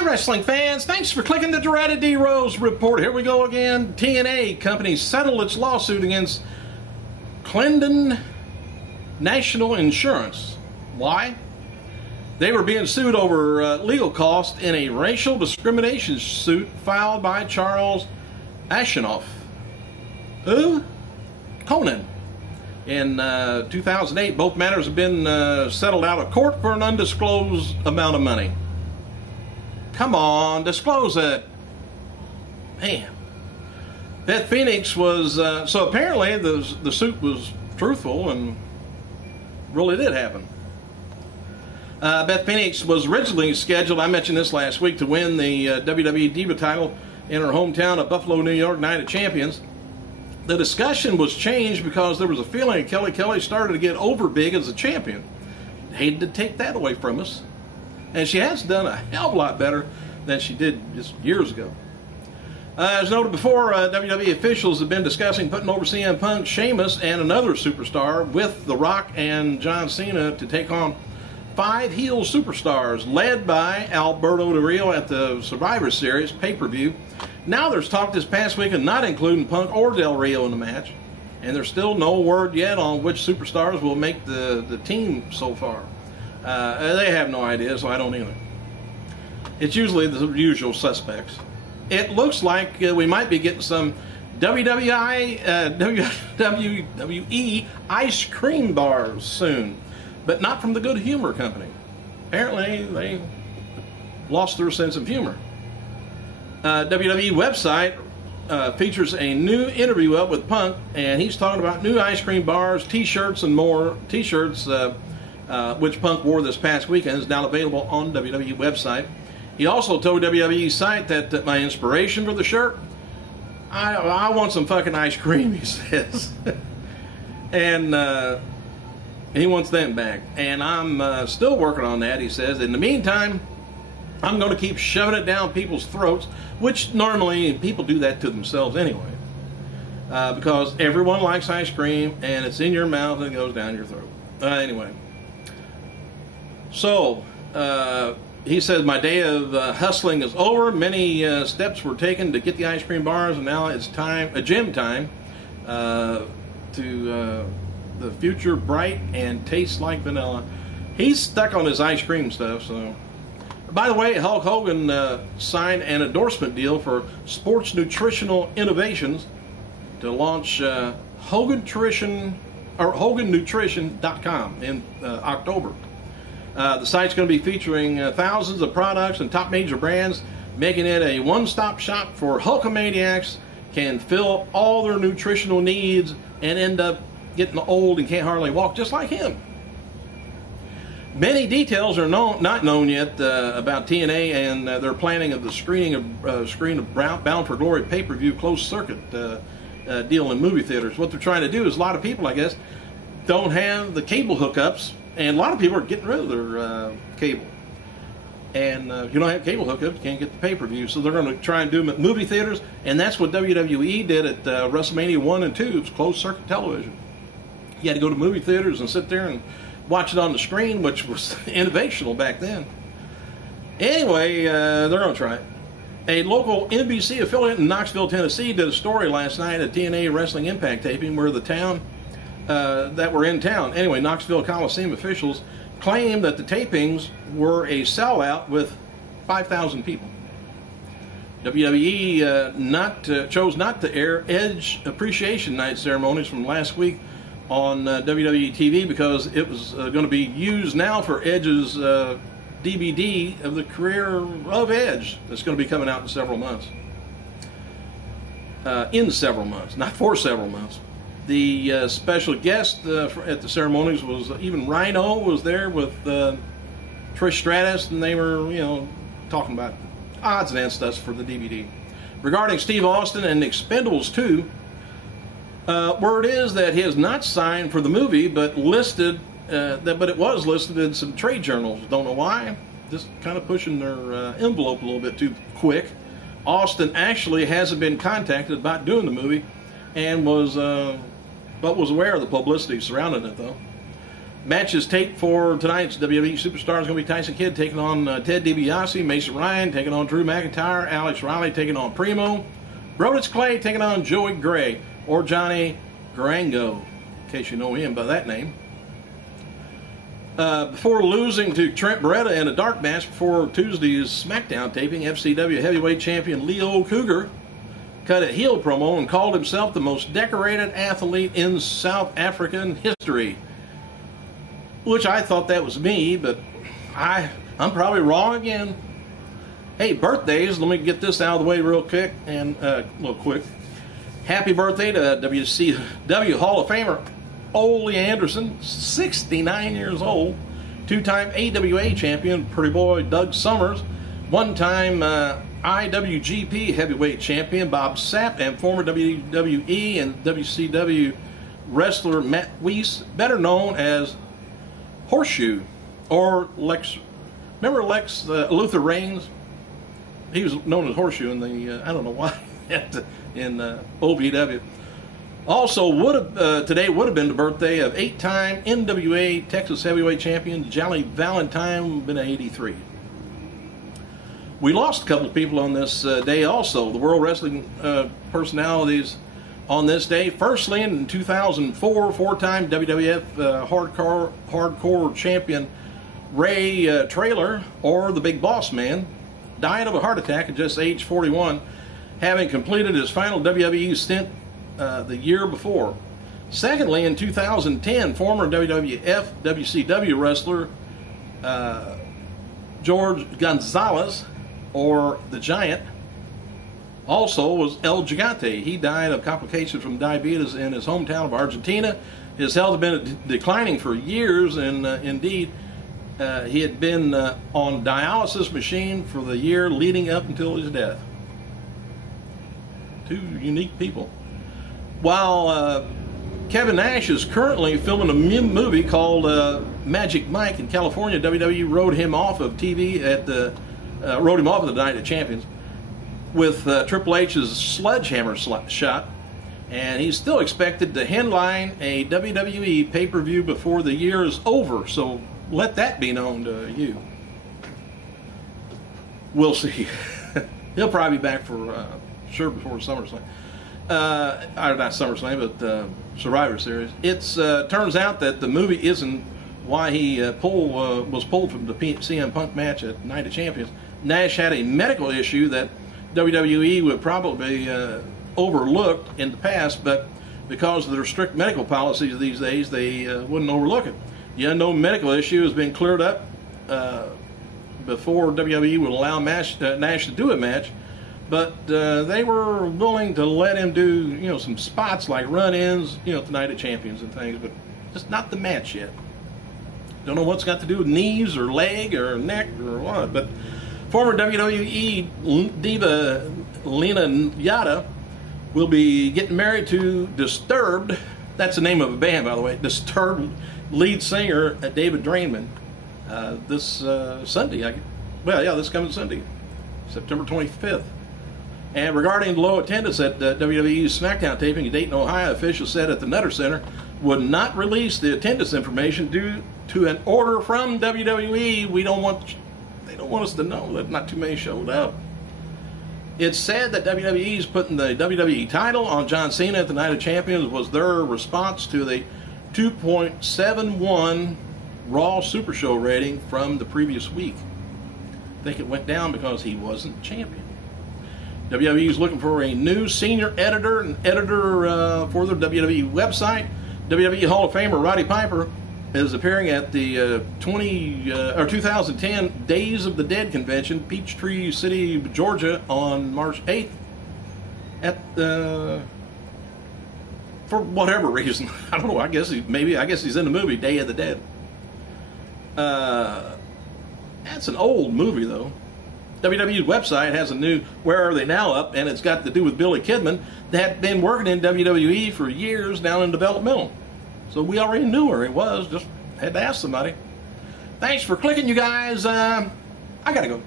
Hi, wrestling fans. Thanks for clicking the Dreaded D-Rose report. Here we go again. TNA company settled its lawsuit against Clendon National Insurance. Why? They were being sued over legal costs in a racial discrimination suit filed by Charles Ashenoff. Who? Conan. In 2008, both matters have been settled out of court for an undisclosed amount of money. Come on, disclose it. Man. Beth Phoenix was, so apparently the suit was truthful and really did happen. Beth Phoenix was originally scheduled, I mentioned this last week, to win the WWE Diva title in her hometown of Buffalo, New York, Night of Champions. The discussion was changed because there was a feeling that Kelly started to get over big as a champion. Hated to take that away from us. And she has done a hell of a lot better than she did just years ago. As noted before, WWE officials have been discussing putting over CM Punk, Sheamus, and another superstar with The Rock and John Cena to take on 5 heel superstars led by Alberto Del Rio at the Survivor Series pay-per-view. Now there's talk this past week of not including Punk or Del Rio in the match. And there's still no word yet on which superstars will make the team so far. They have no idea, so I don't either. It's usually the usual suspects. It looks like we might be getting some WWE ice cream bars soon, but not from the Good Humor Company. Apparently, they lost their sense of humor. WWE website features a new interview up with Punk, and he's talking about new ice cream bars, T-shirts, and more. T-shirts, which Punk wore this past weekend, is now available on WWE website. He also told WWE's site that my inspiration for the shirt, I want some fucking ice cream, he says. And he wants them back. And I'm still working on that, he says. In the meantime, I'm going to keep shoving it down people's throats, which normally people do that to themselves anyway. Because everyone likes ice cream, and it's in your mouth and it goes down your throat. Anyway. So, he says, my day of hustling is over. Many steps were taken to get the ice cream bars, and now it's time, gym time, to the future bright and tastes like vanilla. He's stuck on his ice cream stuff. So, by the way, Hulk Hogan signed an endorsement deal for Sports Nutritional Innovations to launch HoganNutrition.com in October. The site's going to be featuring thousands of products and top major brands, making it a one-stop shop for Hulkamaniacs can fill all their nutritional needs and end up getting old and can't hardly walk just like him. Many details are not known yet about TNA and their planning of the screen of Bound for Glory pay-per-view closed circuit deal in movie theaters. What they're trying to do is, a lot of people, I guess, don't have the cable hookups. And a lot of people are getting rid of their cable. And if you don't have cable hookups, you can't get the pay-per-view. So they're going to try and do them at movie theaters. And that's what WWE did at WrestleMania 1 and 2. It was closed-circuit television. You had to go to movie theaters and sit there and watch it on the screen, which was innovational back then. Anyway, they're going to try it. A local NBC affiliate in Knoxville, Tennessee did a story last night at TNA Wrestling Impact taping where the town that were in town. Anyway, Knoxville Coliseum officials claimed that the tapings were a sellout with 5,000 people. WWE chose not to air Edge Appreciation Night ceremonies from last week on WWE TV because it was going to be used now for Edge's DVD of the career of Edge that's going to be coming out in several months. Not for several months. The special guest at the ceremonies was even Rhino was there with Trish Stratus, and they were, talking about odds and ends stuff for the DVD. Regarding Steve Austin and Expendables 2, word is that he has not signed for the movie, but it was listed in some trade journals. Don't know why. Just kind of pushing their envelope a little bit too quick. Austin actually hasn't been contacted about doing the movie, and was aware of the publicity surrounding it, though. Matches taped for tonight's WWE Superstars is going to be Tyson Kidd taking on Ted DiBiase, Mason Ryan taking on Drew McIntyre, Alex Riley taking on Primo, Brodus Clay taking on Joey Gray or Johnny Garango, in case you know him by that name. Before losing to Trent Beretta in a dark match before Tuesday's SmackDown taping, FCW heavyweight champion Leo Cougar cut a heel promo and called himself the most decorated athlete in South African history. Which I thought that was me, but I'm probably wrong again. Hey, birthdays, let me get this out of the way real quick. Happy birthday to WCW Hall of Famer Ole Anderson, 69 years old. Two-time AWA champion, Pretty Boy Doug Summers. One-time IWGP heavyweight champion Bob Sapp, and former WWE and WCW wrestler Matt Weiss, better known as Horseshoe, or Lex. Remember Lex Luther Reigns? He was known as Horseshoe in the I don't know why in OVW. Also, today would have been the birthday of 8-time NWA Texas Heavyweight Champion Jolly Valentine, been 83. We lost a couple of people on this day also. The World Wrestling personalities on this day. Firstly, in 2004, four-time WWF hardcore champion Ray Traylor, or the Big Boss Man, died of a heart attack at just age 41, having completed his final WWE stint the year before. Secondly, in 2010, former WWF WCW wrestler George Gonzalez, or the Giant, also was El Gigante. He died of complications from diabetes in his hometown of Argentina. His health had been declining for years, and indeed, he had been on dialysis machine for the year leading up until his death. Two unique people. While Kevin Nash is currently filming a movie called Magic Mike in California, WWE wrote him off of TV at the Night of Champions with Triple H's sledgehammer shot, and he's still expected to headline a WWE pay-per-view before the year is over. So let that be known to you. We'll see. He'll probably be back for sure before SummerSlam. Not SummerSlam, but Survivor Series. It's turns out that the movie isn't why he was pulled from the CM Punk match at Night of Champions. Nash had a medical issue that WWE would probably overlooked in the past, but because of their strict medical policies these days, they wouldn't overlook it. The unknown medical issue has been cleared up before WWE would allow Nash to do a match. But they were willing to let him do, some spots like run-ins, the Night of Champions and things, but just not the match yet. Don't know what's got to do with knees or leg or neck or what, but former WWE diva Lena Yada will be getting married to Disturbed. That's the name of a band, by the way. Disturbed lead singer David Draymond this Sunday. This coming Sunday, September 25th. And regarding low attendance at WWE's SmackDown taping in Dayton, Ohio, officials said at the Nutter Center would not release the attendance information due to an order from WWE. They don't want us to know that not too many showed up. It's said that WWE's putting the WWE title on John Cena at the Night of Champions was their response to the 2.71 Raw Super Show rating from the previous week. I think it went down because he wasn't champion. WWE is looking for a new senior editor for their WWE website. WWE Hall of Famer Roddy Piper is appearing at the 2010 Days of the Dead convention, Peachtree City, Georgia, on March 8th. For whatever reason, I don't know. I guess he's in the movie Day of the Dead. That's an old movie though. WWE's website has a new Where Are They Now up, and it's got to do with Billy Kidman that had been working in WWE for years down in developmental. So we already knew where he was, just had to ask somebody. Thanks for clicking, you guys. I gotta go.